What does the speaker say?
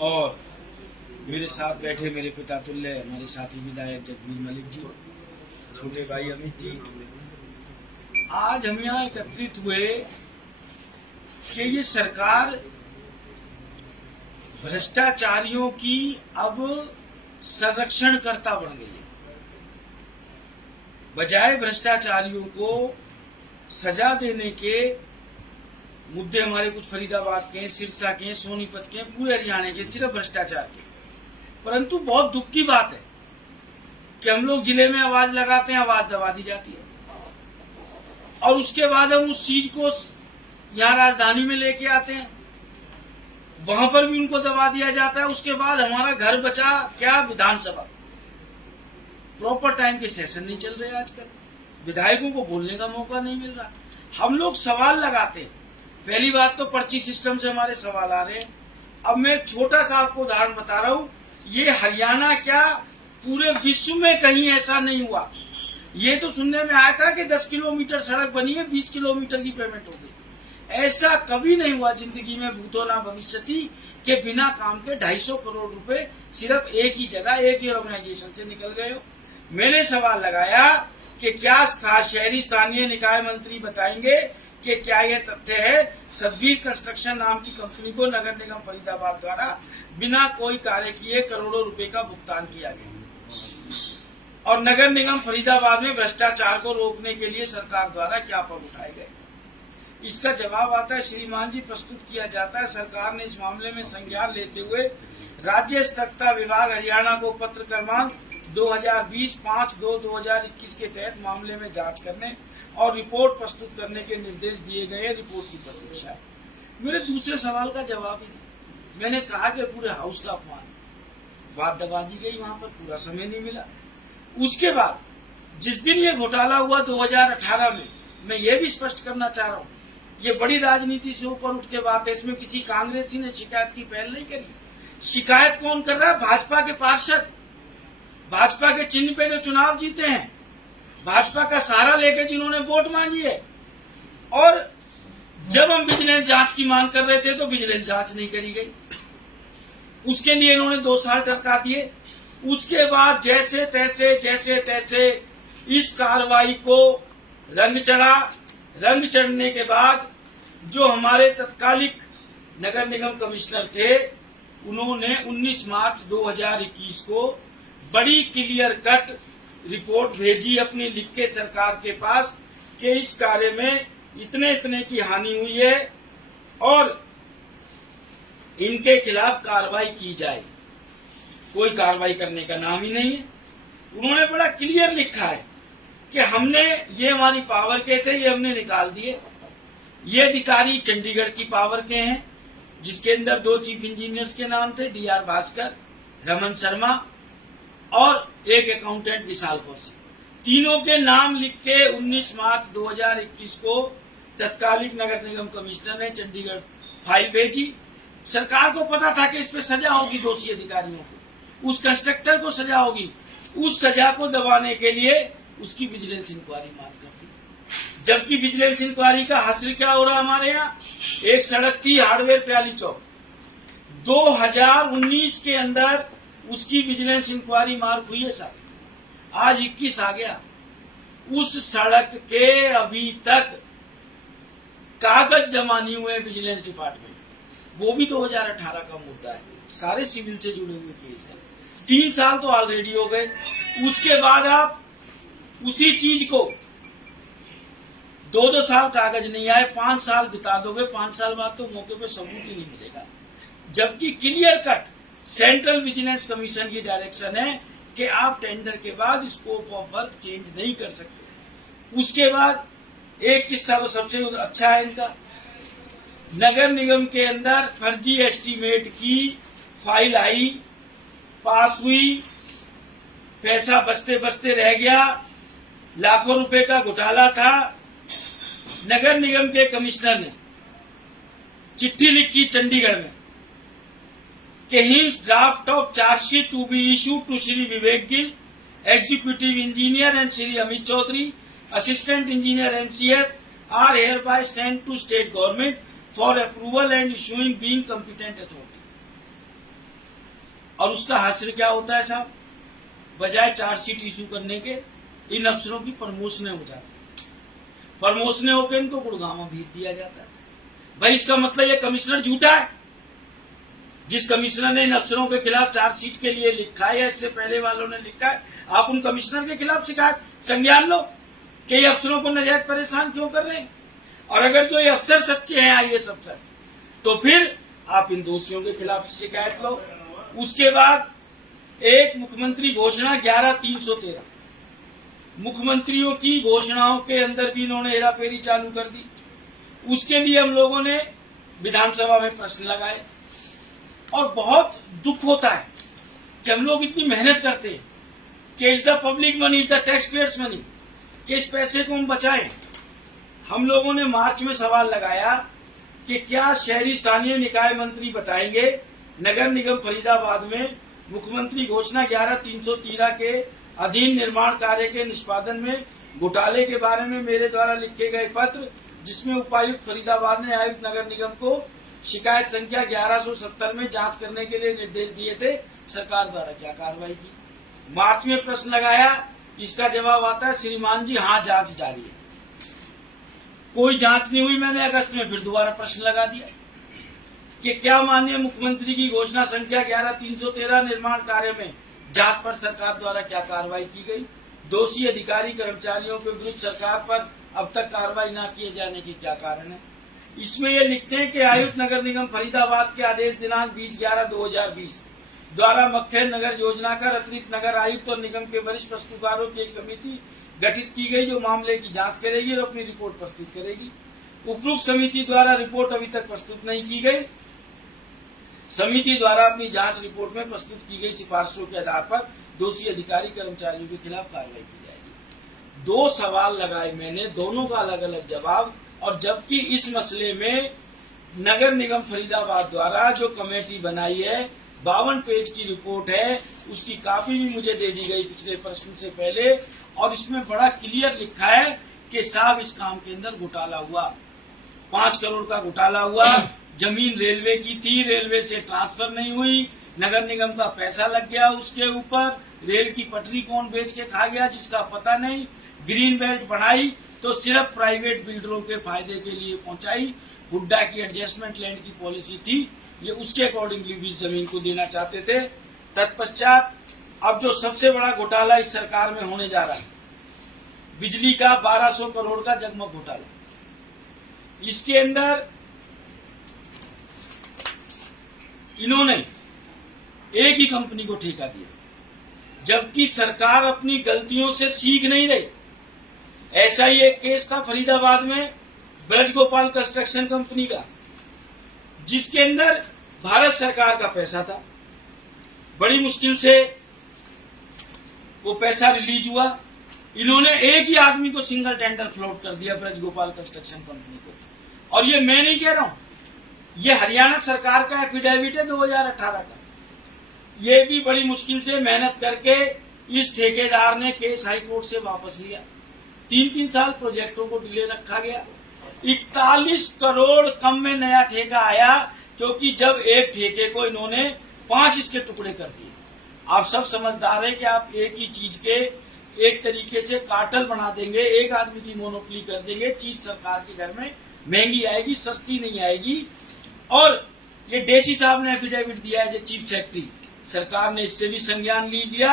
और मेरे साथ बैठे मेरे पिता तुल्य हमारे साथी विधायक जगबीर मलिक जी, छोटे भाई अमित जी। आज हम यहाँ एकत्रित हुए कि ये सरकार भ्रष्टाचारियों की अब संरक्षणकर्ता बन गई है। बजाय भ्रष्टाचारियों को सजा देने के मुद्दे हमारे कुछ फरीदाबाद के, सिरसा के, सोनीपत के, पूरे हरियाणा के, सिर्फ भ्रष्टाचार के। परंतु बहुत दुख की बात है कि हम लोग जिले में आवाज लगाते हैं, आवाज दबा दी जाती है और उसके बाद हम उस चीज को यहाँ राजधानी में लेके आते हैं, वहां पर भी उनको दबा दिया जाता है। उसके बाद हमारा घर बचा क्या, विधानसभा। प्रॉपर टाइम के सेशन नहीं चल रहे आजकल, विधायकों को बोलने का मौका नहीं मिल रहा। हम लोग सवाल लगाते हैं। पहली बात तो पर्ची सिस्टम से हमारे सवाल आ रहे हैं। अब मैं एक छोटा सा आपको उदाहरण बता रहा हूं, ये हरियाणा क्या पूरे विश्व में कहीं ऐसा नहीं हुआ। ये तो सुनने में आया था कि 10 किलोमीटर सड़क बनी है, 20 किलोमीटर की पेमेंट हो गई। ऐसा कभी नहीं हुआ जिंदगी में, भूतो ना भविष्यति, के बिना काम के 250 करोड़ रुपए सिर्फ एक ही जगह, एक ही ऑर्गेनाइजेशन से निकल गए हो। मैंने सवाल लगाया कि क्या शहरी स्थानीय निकाय मंत्री बताएंगे कि क्या यह तथ्य है सतवीर कंस्ट्रक्शन नाम की कंपनी को नगर निगम फरीदाबाद द्वारा बिना कोई कार्य किए करोड़ों रुपए का भुगतान किया गया और नगर निगम फरीदाबाद में भ्रष्टाचार को रोकने के लिए सरकार द्वारा क्या पग उठाए गए। इसका जवाब आता है, श्रीमान जी, प्रस्तुत किया जाता है सरकार ने इस मामले में संज्ञान लेते हुए राज्य सतर्कता विभाग हरियाणा को पत्र क्रमांक 2020-5-2-2021 के तहत मामले में जांच करने और रिपोर्ट प्रस्तुत करने के निर्देश दिए गए। रिपोर्ट की प्रतीक्षा है। मेरे दूसरे सवाल का जवाब ही नहीं। मैंने कहा कि पूरे हाउस का अपमान, बात दबा दी गई, वहां पर पूरा समय नहीं मिला। उसके बाद जिस दिन ये घोटाला हुआ 2018 में, मैं ये भी स्पष्ट करना चाह रहा हूँ, ये बड़ी राजनीति से ऊपर उठ के बात है। इसमें किसी कांग्रेसी ने शिकायत की पहल नहीं करी। शिकायत कौन कर रहा है? भाजपा के पार्षद, भाजपा के चिन्ह पे जो चुनाव जीते हैं, भाजपा का सहारा लेकर जिन्होंने वोट मांगी है। और जब हम विजिलेंस जांच की मांग कर रहे थे तो विजिलेंस जांच नहीं करी गई, उसके लिए इन्होंने 2 साल टरका दिए। उसके बाद जैसे तैसे इस कार्रवाई को रंग चढ़ा। रंग चढ़ने के बाद जो हमारे तत्कालिक नगर निगम कमिश्नर थे, उन्होंने 19 मार्च 2021 को बड़ी क्लियर कट रिपोर्ट भेजी अपनी लिख के सरकार के पास कि इस कार्य में इतने की हानि हुई है और इनके खिलाफ कार्रवाई की जाए। कोई कार्रवाई करने का नाम ही नहीं है। उन्होंने बड़ा क्लियर लिखा है कि हमने, ये हमारी पावर के थे, ये हमने निकाल दिए। ये अधिकारी चंडीगढ़ की पावर के हैं, जिसके अंदर 2 चीफ इंजीनियर्स के नाम थे, DR भास्कर, रमन शर्मा और एक अकाउंटेंट विशाल कौशिक। तीनों के नाम लिख के 19 मार्च 2021 को तत्कालिक नगर निगम कमिश्नर ने चंडीगढ़ फाइल भेजी। सरकार को पता था कि इस पे सजा होगी, दोषी अधिकारियों को, उस कंस्ट्रक्टर को सजा होगी। उस सजा को दबाने के लिए उसकी विजिलेंस इंक्वायरी मांग कर दी। जबकि विजिलेंस इंक्वायरी का हासिल क्या हो रहा है हमारे यहाँ? एक सड़क थी हार्डवेयर प्याली चौक, 2019 के अंदर उसकी विजिलेंस इंक्वायरी मार्क हुई है साहब। आज 21 आ गया, उस सड़क के अभी तक कागज जमा नहीं हुए विजिलेंस डिपार्टमेंट में। वो भी 2018 का मुद्दा है, सारे सिविल से जुड़े हुए केस है। 3 साल तो ऑलरेडी हो गए। उसके बाद आप उसी चीज को 2-2 साल कागज नहीं आए, 5 साल बिता दोगे, 5 साल बाद तो मौके पे सबूत ही नहीं मिलेगा। जबकि clear cut central vigilance commission की डायरेक्शन है कि आप टेंडर के बाद स्कोप ऑफ वर्क चेंज नहीं कर सकते। उसके बाद एक किस्सा तो सबसे अच्छा है इनका, नगर निगम के अंदर फर्जी एस्टीमेट की फाइल आई, पास हुई, पैसा बचते बचते रह गया, लाखों रुपए का घोटाला था। नगर निगम के कमिश्नर ने चिट्ठी लिखी चंडीगढ़ में कि his draft of chargesheet to be issued to Shri Vivek Gill, executive engineer, and Shri Amit Chaudhary, assistant engineer MCF, are hereby sent to state government for approval and issuing being competent authority. और उसका हासिल क्या होता है साहब, बजाय चार्जशीट इशू करने के इन अफसरों की प्रमोशनें हो जाती है, प्रमोशनें होकर इनको गुड़गांव भेज दिया जाता है। भाई इसका मतलब ये कमिश्नर झूठा है। जिस कमिश्नर ने इन अफसरों के खिलाफ चार्जशीट के लिए लिखा है या इससे पहले वालों ने लिखा है, आप उन कमिश्नर के खिलाफ शिकायत संज्ञान लो कि ये अफसरों को नाजायज परेशान क्यों कर रहे हैं। और अगर जो ये अफसर सच्चे हैं IAS अफसर, तो फिर आप इन दोषियों के खिलाफ शिकायत लो। उसके बाद एक मुख्यमंत्री घोषणा 11/313, मुख्यमंत्रियों की घोषणाओं के अंदर भी इन्होंने हेराफेरी चालू कर दी। उसके लिए हम लोगों ने विधानसभा में प्रश्न लगाए और बहुत दुख होता है कि हम लोग इतनी मेहनत करते हैं कि is the public money, is the tax payers money, कि इस पैसे को हम बचाएं। हम लोगों ने मार्च में सवाल लगाया कि क्या शहरी स्थानीय निकाय मंत्री बताएंगे नगर निगम फरीदाबाद में मुख्यमंत्री घोषणा 11/313 के अधीन निर्माण कार्य के निष्पादन में घोटाले के बारे में मेरे द्वारा लिखे गए पत्र, जिसमें उपायुक्त फरीदाबाद ने आयुक्त नगर निगम को शिकायत संख्या 1170 में जांच करने के लिए निर्देश दिए थे, सरकार द्वारा क्या कार्रवाई की। मार्च में प्रश्न लगाया, इसका जवाब आता है श्रीमान जी हाँ जांच जारी है। कोई जांच नहीं हुई। मैंने अगस्त में फिर दोबारा प्रश्न लगा दिया कि क्या माननीय मुख्यमंत्री की घोषणा संख्या 11/313 निर्माण कार्य में जांच पर सरकार द्वारा क्या कार्रवाई की गई। दोषी अधिकारी कर्मचारियों के विरुद्ध सरकार पर अब तक कार्रवाई न किए जाने के क्या कारण है। इसमें ये लिखते हैं कि आयुक्त नगर निगम फरीदाबाद के आदेश दिनांक 20/11/2020 द्वारा मक्खन नगर योजना का अतिरिक्त नगर आयुक्त और निगम के वरिष्ठ प्रस्तुतकारों की एक समिति गठित की गई, जो मामले की जांच करेगी और अपनी रिपोर्ट प्रस्तुत करेगी। उपरोक्त समिति द्वारा रिपोर्ट अभी तक प्रस्तुत नहीं की गई। समिति द्वारा अपनी जांच रिपोर्ट में प्रस्तुत की गई सिफारिशों के आधार पर दोषी अधिकारी कर्मचारियों के खिलाफ कार्रवाई की जाएगी। 2 सवाल लगाए मैंने, दोनों का अलग अलग जवाब। और जबकि इस मसले में नगर निगम फरीदाबाद द्वारा जो कमेटी बनाई है 52 पेज की रिपोर्ट है, उसकी कॉपी भी मुझे दे दी गई पिछले प्रश्न से पहले, और इसमें बड़ा क्लियर लिखा है कि साहब इस काम के अंदर घोटाला हुआ, 5 करोड़ का घोटाला हुआ। जमीन रेलवे की थी, रेलवे से ट्रांसफर नहीं हुई, नगर निगम का पैसा लग गया उसके ऊपर, रेल की पटरी कौन बेच के खा गया जिसका पता नहीं, ग्रीन बेल्ट बनाई तो सिर्फ प्राइवेट बिल्डरों के फायदे के लिए पहुंचाई, हुड्डा की एडजस्टमेंट लैंड की पॉलिसी थी, ये उसके अकॉर्डिंगली भी जमीन को देना चाहते थे। तत्पश्चात अब जो सबसे बड़ा घोटाला इस सरकार में होने जा रहा है, बिजली का 1200 करोड़ का जगमग घोटाला। इसके अंदर इन्होंने एक ही कंपनी को ठेका दिया, जबकि सरकार अपनी गलतियों से सीख नहीं रही। ऐसा ही एक केस था फरीदाबाद में ब्रज गोपाल कंस्ट्रक्शन कंपनी का, जिसके अंदर भारत सरकार का पैसा था। बड़ी मुश्किल से वो पैसा रिलीज हुआ। इन्होंने एक ही आदमी को सिंगल टेंडर फ्लोट कर दिया, ब्रज गोपाल कंस्ट्रक्शन कंपनी को। और ये मैं नहीं कह रहा हूं, ये हरियाणा सरकार का एफिडेविट है 2018 का। ये भी बड़ी मुश्किल से मेहनत करके इस ठेकेदार ने केस हाईकोर्ट से वापस लिया। 3-3 साल प्रोजेक्टों को डिले रखा गया। 41 करोड़ कम में नया ठेका आया, क्योंकि जब एक ठेके को इन्होंने 5 इसके टुकड़े कर दिए। आप सब समझदार हैं कि आप एक ही चीज के एक तरीके से कार्टेल बना देंगे, एक आदमी की मोनोपोली कर देंगे, चीज सरकार के घर में महंगी आएगी, सस्ती नहीं आएगी। और ये डीसी साहब ने एफिडेविट दिया है, जो चीफ सेक्रेटरी, सरकार ने इससे भी संज्ञान लिया